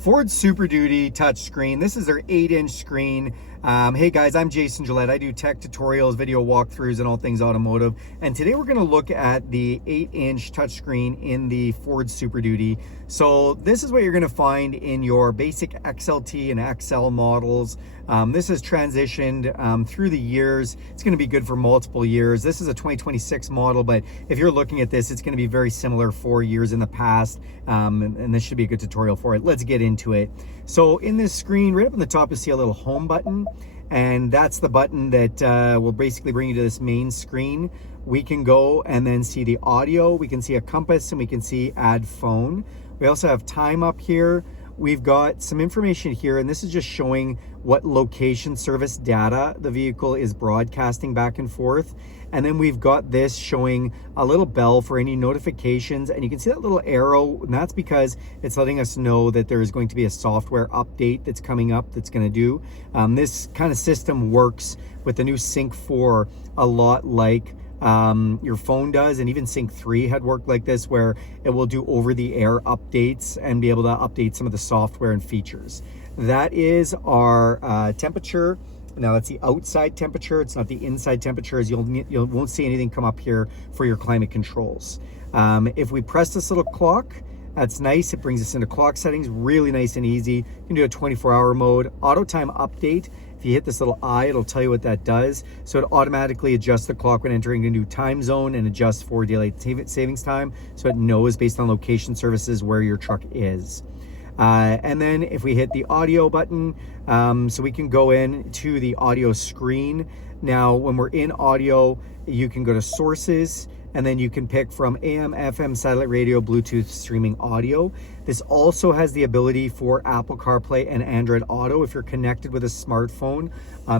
Ford Super Duty touchscreen. This is their 8-inch screen. Hey guys, I'm Jason Gillette. I do tech tutorials, video walkthroughs, and all things automotive. And today we're going to look at the 8-inch touchscreen in the Ford Super Duty. So this is what you're going to find in your basic XLT and XL models. This has transitioned through the years. It's going to be good for multiple years. This is a 2026 model, but if you're looking at this, it's going to be very similar for years in the past. And this should be a good tutorial for it. Let's get into it. So in this screen, right up in the top, you see a little home button. And that's the button that will basically bring you to this main screen. We can go and then see the audio. We can see a compass and we can see add phone. We also have time up here. We've got some information here, and this is just showing what location service data the vehicle is broadcasting back and forth. And then we've got this showing a little bell for any notifications, and you can see that little arrow, and that's because it's letting us know that there is going to be a software update that's coming up that's going to do. This kind of system works with the new Sync 4 a lot like your phone does, and even Sync 3 had worked like this, where it will do over-the-air updates and be able to update some of the software and features. That is our temperature. Now that's the outside temperature. It's not the inside temperature, as you won't see anything come up here for your climate controls. If we press this little clock, that's nice. It brings us into clock settings, really nice and easy. You can do a 24-hour mode, auto time update. If you hit this little eye, it'll tell you what that does. So it automatically adjusts the clock when entering a new time zone and adjusts for daylight savings time. So it knows based on location services where your truck is. And then if we hit the audio button, so we can go in to the audio screen. Now, when we're in audio, you can go to sources, and then you can pick from AM, FM, satellite radio, Bluetooth, streaming audio. This also has the ability for Apple CarPlay and Android Auto. If you're connected with a smartphone,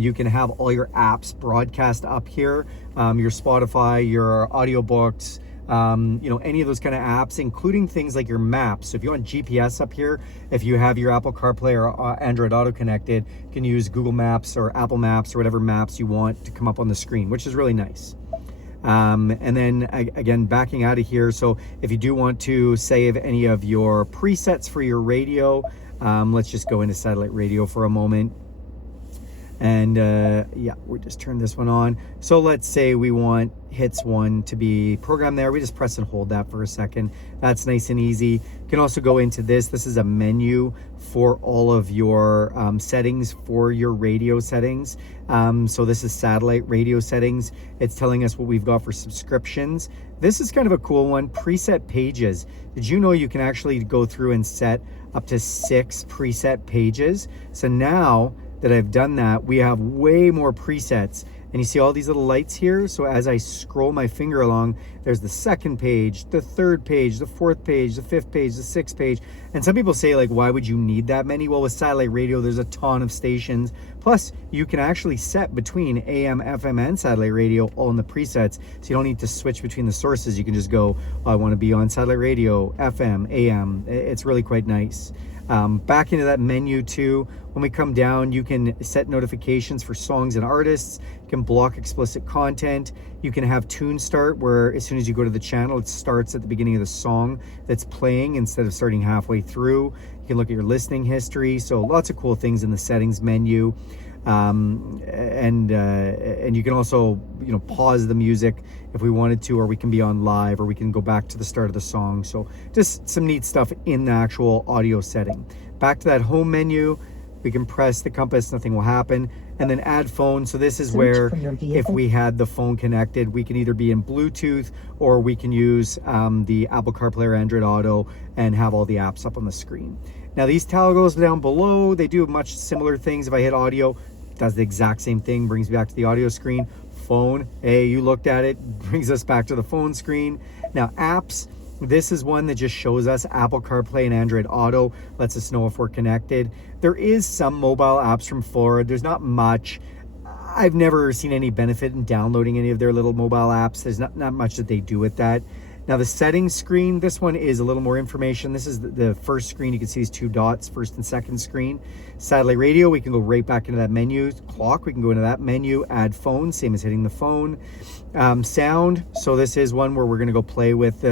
you can have all your apps broadcast up here, your Spotify, your audiobooks, any of those kind of apps, including things like your maps. So if you want GPS up here, if you have your Apple CarPlay or Android Auto connected, you can use Google Maps or Apple Maps or whatever maps you want to come up on the screen, which is really nice. And then again, backing out of here. So if you do want to save any of your presets for your radio, let's just go into satellite radio for a moment. And yeah, we just turn this one on. So let's say we want hits 1 to be programmed there. We just press and hold that for a second. That's nice and easy. You can also go into this. This is a menu for all of your settings for your radio settings. So this is satellite radio settings. It's telling us what we've got for subscriptions. This is kind of a cool one, preset pages. Did you know you can actually go through and set up to 6 preset pages? So now that I've done that, we have way more presets. And you see all these little lights here? So as I scroll my finger along, there's the second page, the third page, the fourth page, the fifth page, the sixth page. And some people say, like, why would you need that many? Well, with satellite radio, there's a ton of stations. Plus, you can actually set between AM, FM, and satellite radio all in the presets. So you don't need to switch between the sources. You can just go, oh, I want to be on satellite radio, FM, AM. It's really quite nice. Back into that menu too. When we come down, you can set notifications for songs and artists. You can block explicit content. You can have tune start, where as soon as you go to the channel, it starts at the beginning of the song that's playing instead of starting halfway through. You can look at your listening history. So lots of cool things in the settings menu. And you can also, pause the music if we wanted to, or we can be on live, or we can go back to the start of the song. So just some neat stuff in the actual audio setting. Back to that home menu, we can press the compass, nothing will happen. And then add phone. So this is where if we had the phone connected, we can either be in Bluetooth, or we can use the Apple CarPlay or Android Auto and have all the apps up on the screen. Now these toggles down below, they do much similar things. If I hit audio, it does the exact same thing, brings me back to the audio screen. Phone, hey, you looked at it, brings us back to the phone screen. Now apps, this is one that just shows us Apple CarPlay and Android Auto, lets us know if we're connected. There is some mobile apps from Ford. There's not much. I've never seen any benefit in downloading any of their little mobile apps. There's not much that they do with that. Now the settings screen, this one is a little more information. This is the first screen. You can see these 2 dots, first and second screen. Satellite radio, we can go right back into that menu. Clock, we can go into that menu. Add phone, same as hitting the phone. Sound, so this is one where we're gonna go play with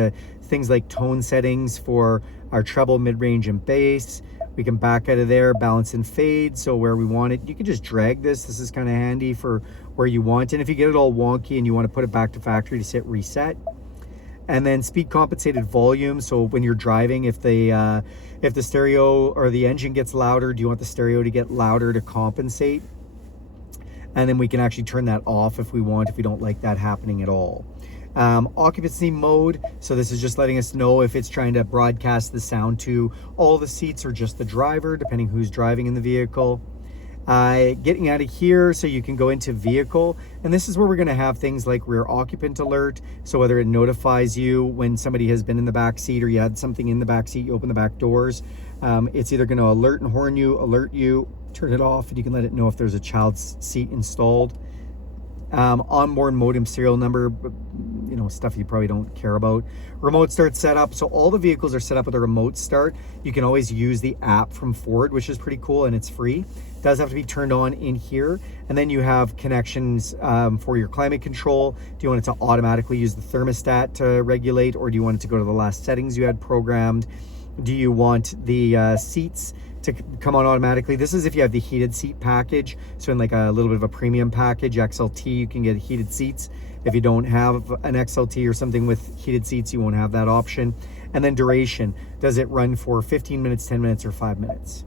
things like tone settings for our treble, mid-range, and bass. We can back out of there, balance and fade. So where we want it, you can just drag this. This is kind of handy for where you want. And if you get it all wonky and you want to put it back to factory, just hit reset. And then speed compensated volume. So when you're driving, if the stereo or the engine gets louder, do you want the stereo to get louder to compensate? And then we can actually turn that off if we want, if we don't like that happening at all. Occupancy mode, so this is just letting us know if it's trying to broadcast the sound to all the seats or just the driver, depending who's driving in the vehicle. Getting out of here, so you can go into vehicle, and this is where we're going to have things like rear occupant alert. So whether it notifies you when somebody has been in the back seat or you had something in the back seat, you open the back doors, it's either going to alert and horn you, alert you, turn it off, and you can let it know if there's a child's seat installed. Onboard modem serial number, you know, stuff you probably don't care about. Remote start setup, so all the vehicles are set up with a remote start. You can always use the app from Ford, which is pretty cool, and it's free. It does have to be turned on in here. And then you have connections for your climate control. Do you want it to automatically use the thermostat to regulate, or do you want it to go to the last settings you had programmed? Do you want the seats to come on automatically? This is if you have the heated seat package. So in like a little bit of a premium package, XLT, you can get heated seats. If you don't have an XLT or something with heated seats, you won't have that option. And then duration, does it run for 15 minutes, 10 minutes, or 5 minutes?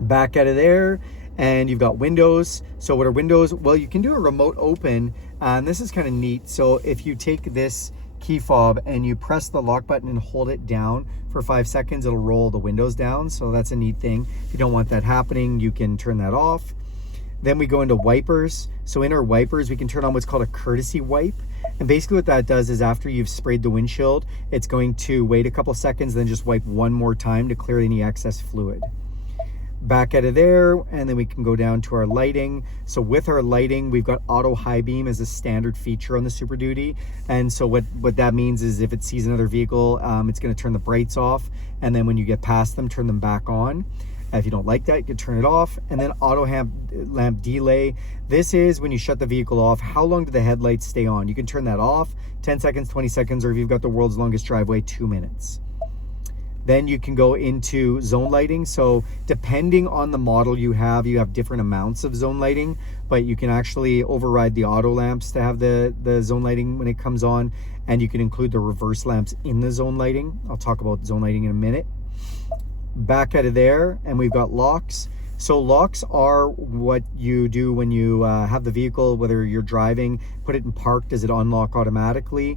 Back out of there, and you've got windows. So what are windows? Well, you can do a remote open, and this is kind of neat. So if you take this key fob and you press the lock button and hold it down for 5 seconds, it'll roll the windows down. So that's a neat thing. If you don't want that happening, you can turn that off. Then we go into wipers. So in our wipers, we can turn on what's called a courtesy wipe. And basically what that does is after you've sprayed the windshield, it's going to wait a couple seconds, then just wipe one more time to clear any excess fluid. Back out of there, and then we can go down to our lighting. So with our lighting, we've got auto high beam as a standard feature on the Super Duty. And so what that means is if it sees another vehicle, it's going to turn the brights off, and then when you get past them, turn them back on. If you don't like that, you can turn it off. And then auto lamp delay. This is when you shut the vehicle off, how long do the headlights stay on? You can turn that off, 10 seconds, 20 seconds, or if you've got the world's longest driveway, 2 minutes. Then you can go into zone lighting. So depending on the model you have different amounts of zone lighting, but you can actually override the auto lamps to have the zone lighting when it comes on, and you can include the reverse lamps in the zone lighting. I'll talk about zone lighting in a minute. Back out of there, and we've got locks. So locks are what you do when you have the vehicle, whether you're driving, put it in park, does it unlock automatically?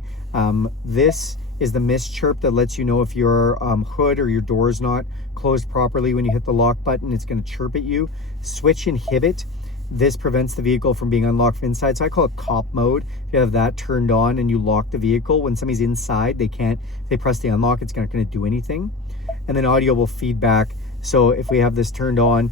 This is the mist chirp that lets you know if your hood or your door is not closed properly. When you hit the lock button, it's going to chirp at you. Switch inhibit. This prevents the vehicle from being unlocked from inside. So I call it cop mode. If you have that turned on and you lock the vehicle, when somebody's inside, they can't, if they press the unlock, it's not going to do anything. And then audio feedback. So if we have this turned on,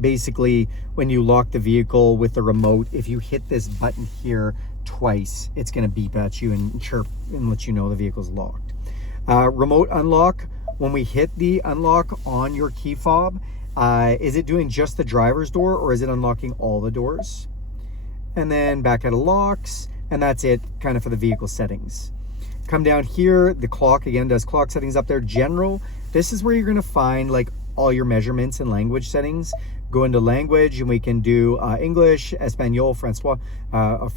basically when you lock the vehicle with the remote, if you hit this button here twice, it's going to beep at you and chirp and let you know the vehicle's locked. Remote unlock, when we hit the unlock on your key fob, is it doing just the driver's door, or is it unlocking all the doors? And then back out of locks, and that's it kind of for the vehicle settings. Come down here, the clock again does clock settings up there. General, this is where you're going to find like all your measurements and language settings. Go into language, and we can do English, Espanol, Francois, I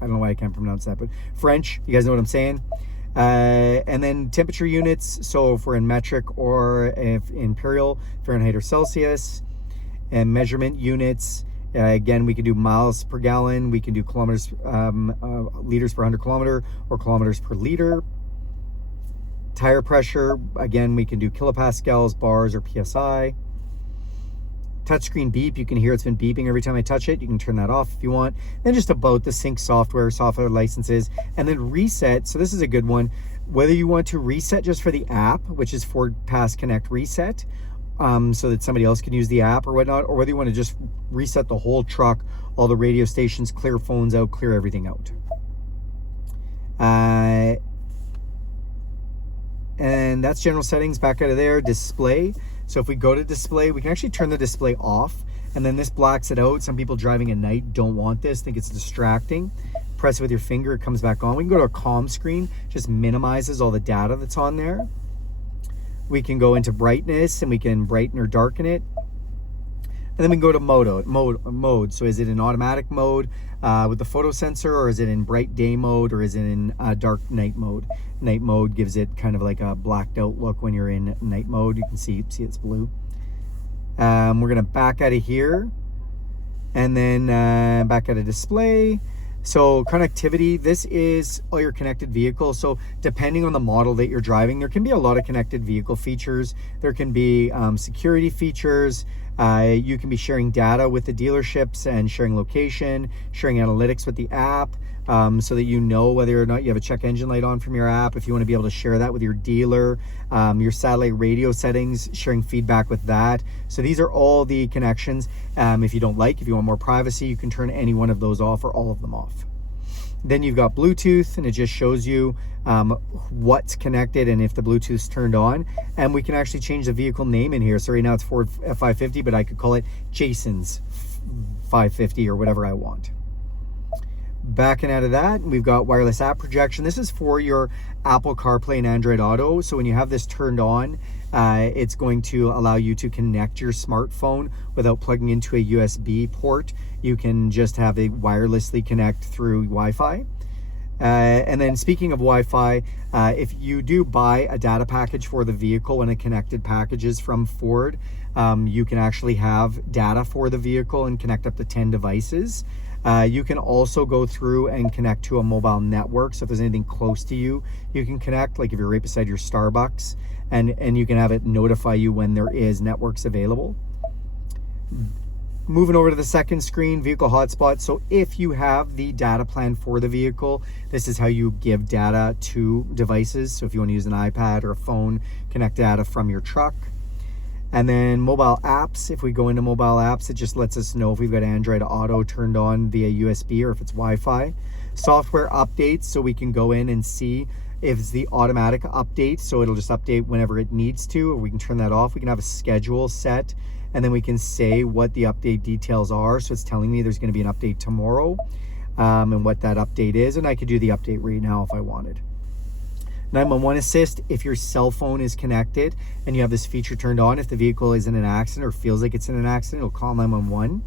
don't know why I can't pronounce that, but French, you guys know what I'm saying. And then temperature units, so if we're in metric or if imperial, Fahrenheit or Celsius. And measurement units, again, we can do miles per gallon, we can do kilometers, liters per 100 kilometer, or kilometers per liter. Tire pressure, again, we can do kilopascals, bars, or PSI. Touchscreen beep, you can hear it's been beeping every time I touch it. You can turn that off if you want. Then just about the sync software licenses, and then reset. So this is a good one. Whether you want to reset just for the app, which is Ford Pass Connect Reset, so that somebody else can use the app or whatnot, or whether you want to just reset the whole truck, all the radio stations, clear phones out, clear everything out. And that's general settings. Back out of there, display. So if we go to display, we can actually turn the display off, and then this blacks it out. Some people driving at night don't want this, think it's distracting. Press it with your finger, it comes back on. We can go to a comm screen, just minimizes all the data that's on there. We can go into brightness and we can brighten or darken it. And then we can go to mode. So is it in automatic mode with the photo sensor, or is it in bright day mode, or is it in dark night mode? Night mode gives it kind of like a blacked out look when you're in night mode. You can see it's blue. We're gonna back out of here, and then back out of display. So connectivity, this is all your connected vehicles. So depending on the model that you're driving, there can be a lot of connected vehicle features. There can be security features. You can be sharing data with the dealerships and sharing location, sharing analytics with the app, so that you know whether or not you have a check engine light on from your app. If you want to be able to share that with your dealer, your satellite radio settings, sharing feedback with that. So these are all the connections. If you don't like, if you want more privacy, you can turn any one of those off or all of them off. Then you've got Bluetooth, and it just shows you what's connected and if the Bluetooth's turned on. And we can actually change the vehicle name in here. So right now it's Ford F550, but I could call it Jason's 550 or whatever I want. Backing out of that, we've got wireless app projection. This is for your Apple CarPlay and Android Auto. So when you have this turned on, it's going to allow you to connect your smartphone without plugging into a USB port. You can just have it wirelessly connect through Wi-Fi. And then speaking of Wi-Fi, if you do buy a data package for the vehicle and a connected packages from Ford, you can actually have data for the vehicle and connect up to 10 devices. You can also go through and connect to a mobile network. So if there's anything close to you, you can connect, like if you're right beside your Starbucks, and you can have it notify you when there is networks available. Moving over to the second screen, vehicle hotspot. So if you have the data plan for the vehicle, this is how you give data to devices. So if you want to use an iPad or a phone, connect data from your truck. And then mobile apps, if we go into mobile apps, it just lets us know if we've got Android Auto turned on via USB or if it's Wi-Fi. Software updates, so we can go in and see if it's the automatic update, so it'll just update whenever it needs to, or we can turn that off. We can have a schedule set, and then we can say what the update details are. So it's telling me there's going to be an update tomorrow, and what that update is, and I could do the update right now if I wanted. 911 assist, if your cell phone is connected and you have this feature turned on, if the vehicle is in an accident or feels like it's in an accident, it'll call 911.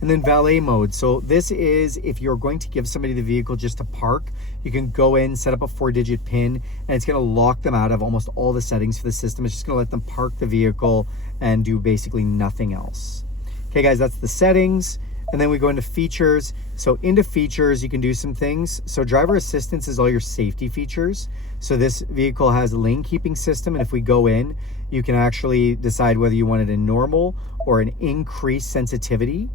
And then valet mode. So this is if you're going to give somebody the vehicle just to park, you can go in, set up a 4-digit PIN, and it's going to lock them out of almost all the settings for the system. It's just going to let them park the vehicle and do basically nothing else. Okay, guys, that's the settings. And then we go into features. So into features, you can do some things. So driver assistance is all your safety features. So this vehicle has a lane keeping system. And if we go in, you can actually decide whether you want it in normal or an increased sensitivity.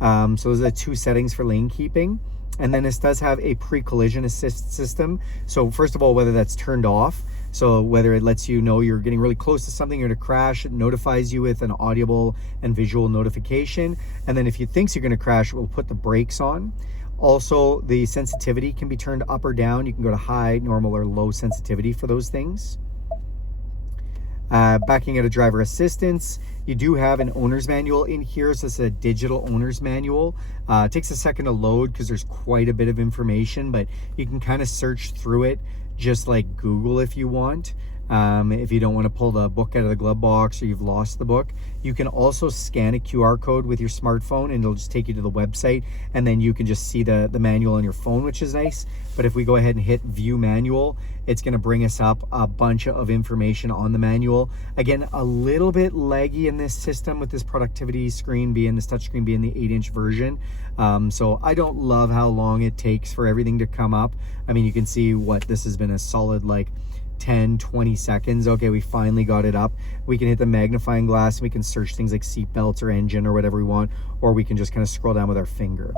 So those are the two settings for lane keeping. And then this does have a pre-collision assist system. So first of all, whether that's turned off. So whether it lets you know you're getting really close to something, you're going to crash, it notifies you with an audible and visual notification. And then if it thinks you're going to crash, it will put the brakes on. Also, the sensitivity can be turned up or down. You can go to high, normal, or low sensitivity for those things. Backing out of driver assistance, you do have an owner's manual in here. So this is a digital owner's manual. It takes a second to load because there's quite a bit of information, but you can kind of search through it just like Google if you want. If you don't want to pull the book out of the glove box or you've lost the book, you can also scan a QR code with your smartphone and it'll just take you to the website, and then you can just see the manual on your phone, which is nice. But if we go ahead and hit view manual, it's going to bring us up a bunch of information on the manual. Again, a little bit laggy in this system with this productivity screen being, this touch screen being the 8-inch version. So I don't love how long it takes for everything to come up. I mean, you can see what this has been a solid like 10-20 seconds. Okay, we finally got it up. We can hit the magnifying glass and we can search things like seat belts or engine or whatever we want, or we can just kind of scroll down with our finger.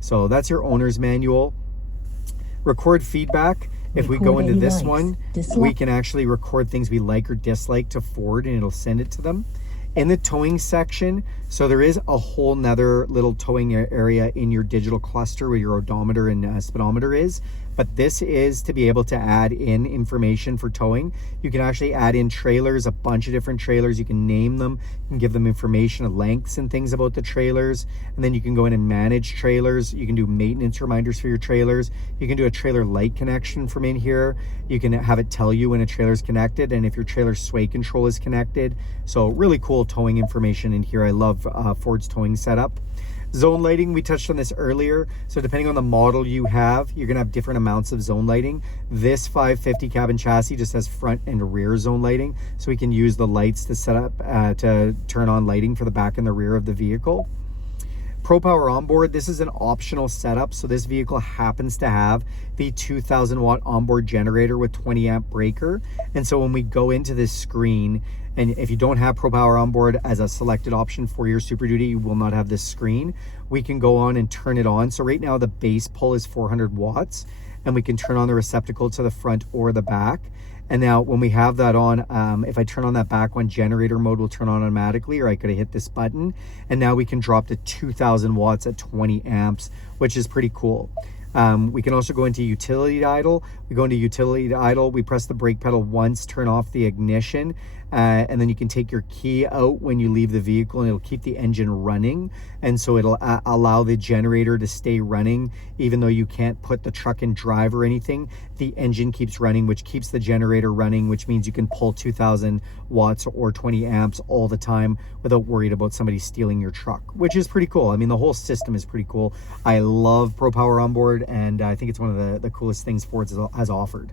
So that's your owner's manual. Record feedback. If we go into this one, we can actually record things we like or dislike to Ford and it'll send it to them. In the towing section, so there is a whole nother little towing area in your digital cluster where your odometer and speedometer is. but this is to be able to add in information for towing. You can actually add in trailers, a bunch of different trailers. You can name them, you can give them information of lengths and things about the trailers, and then you can go in and manage trailers. You can do maintenance reminders for your trailers. You can do a trailer light connection from in here. You can have it tell you when a trailer is connected and if your trailer sway control is connected. So really cool towing information in here. I love Ford's towing setup. Zone lighting, we touched on this earlier. So depending on the model you have, you're gonna have different amounts of zone lighting. This 550 cabin chassis just has front and rear zone lighting. So we can use the lights to set up, to turn on lighting for the back and the rear of the vehicle. Pro Power Onboard, this is an optional setup. So this vehicle happens to have the 2000 watt onboard generator with 20 amp breaker. And so when we go into this screen, and if you don't have Pro Power Onboard as a selected option for your Super Duty, you will not have this screen. We can go on and turn it on. So right now the base pull is 400 watts and we can turn on the receptacle to the front or the back. And now when we have that on, if I turn on that back one, generator mode will turn on automatically, or I could hit this button. And now we can drop to 2000 watts at 20 amps, which is pretty cool. We can also go into utility idle. We go into utility idle, we press the brake pedal once, turn off the ignition, and then you can take your key out when you leave the vehicle and it'll keep the engine running. And so it'll allow the generator to stay running even though you can't put the truck in drive or anything. The engine keeps running, which keeps the generator running, which means you can pull 2000 watts or 20 amps all the time without worried about somebody stealing your truck, which is pretty cool. I mean, the whole system is pretty cool. I love Pro Power Onboard, and I think it's one of the coolest things Ford has offered.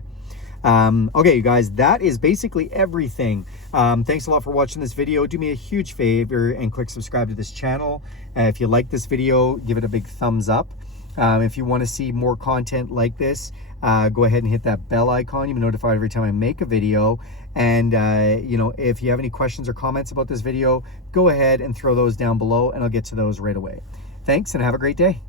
Okay, you guys, that is basically everything. Thanks a lot for watching this video. Do me a huge favor and click subscribe to this channel. If you like this video, give it a big thumbs up. If you want to see more content like this, go ahead and hit that bell icon. You'll be notified every time I make a video. And you know, if you have any questions or comments about this video, go ahead and throw those down below and I'll get to those right away. Thanks and have a great day.